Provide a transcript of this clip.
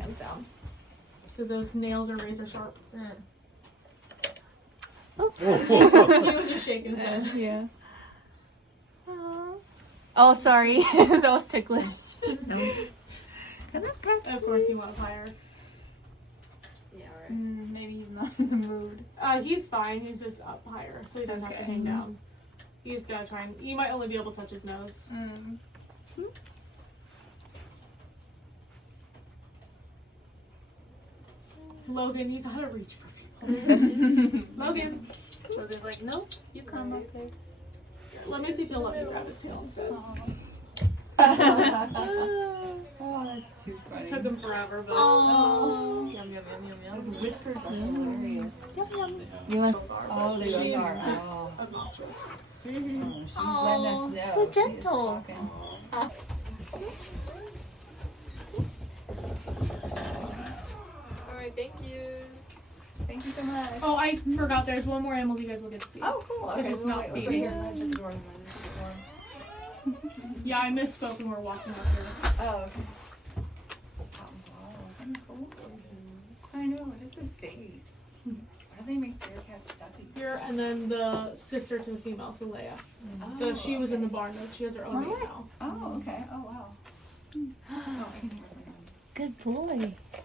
Hands down. Because those nails are razor sharp. Oh. He was just shaking his head. Yeah. Oh, sorry. That was ticklish. Of course you want to hire. Yeah, right. Maybe he's not in the mood. He's fine. He's just up higher, so he doesn't have to hang down. He's gonna try and. You might only be able to touch his nose. Logan, you gotta reach for people. Logan. Logan's like, nope, you come up there. Let me see if he'll let me grab his tail instead. Oh, that's too funny. It took him forever, but. Oh. Yum, yum, yum, yum, yum. Those whiskers are hilarious. You want? Oh, they She's really are. just Oh. obnoxious. Oh, she's letting us Oh, know. so She is gentle. talking. Alright, thank you. Thank you so much. Oh, I forgot. There's one more animal you guys will get to see. Oh, cool. It's Okay, just well, not wait, feeding. let's wait here. Yeah, I misspoke when we were walking up here. Oh, okay. That was all. Cool. I know, just a face. Why do they make Bearcat stuffies? Here, and then the sister to the female, Leia. So she was in the barn, but she has her own name now. Oh, okay. Oh, wow. Oh, I can hear her. Good boys.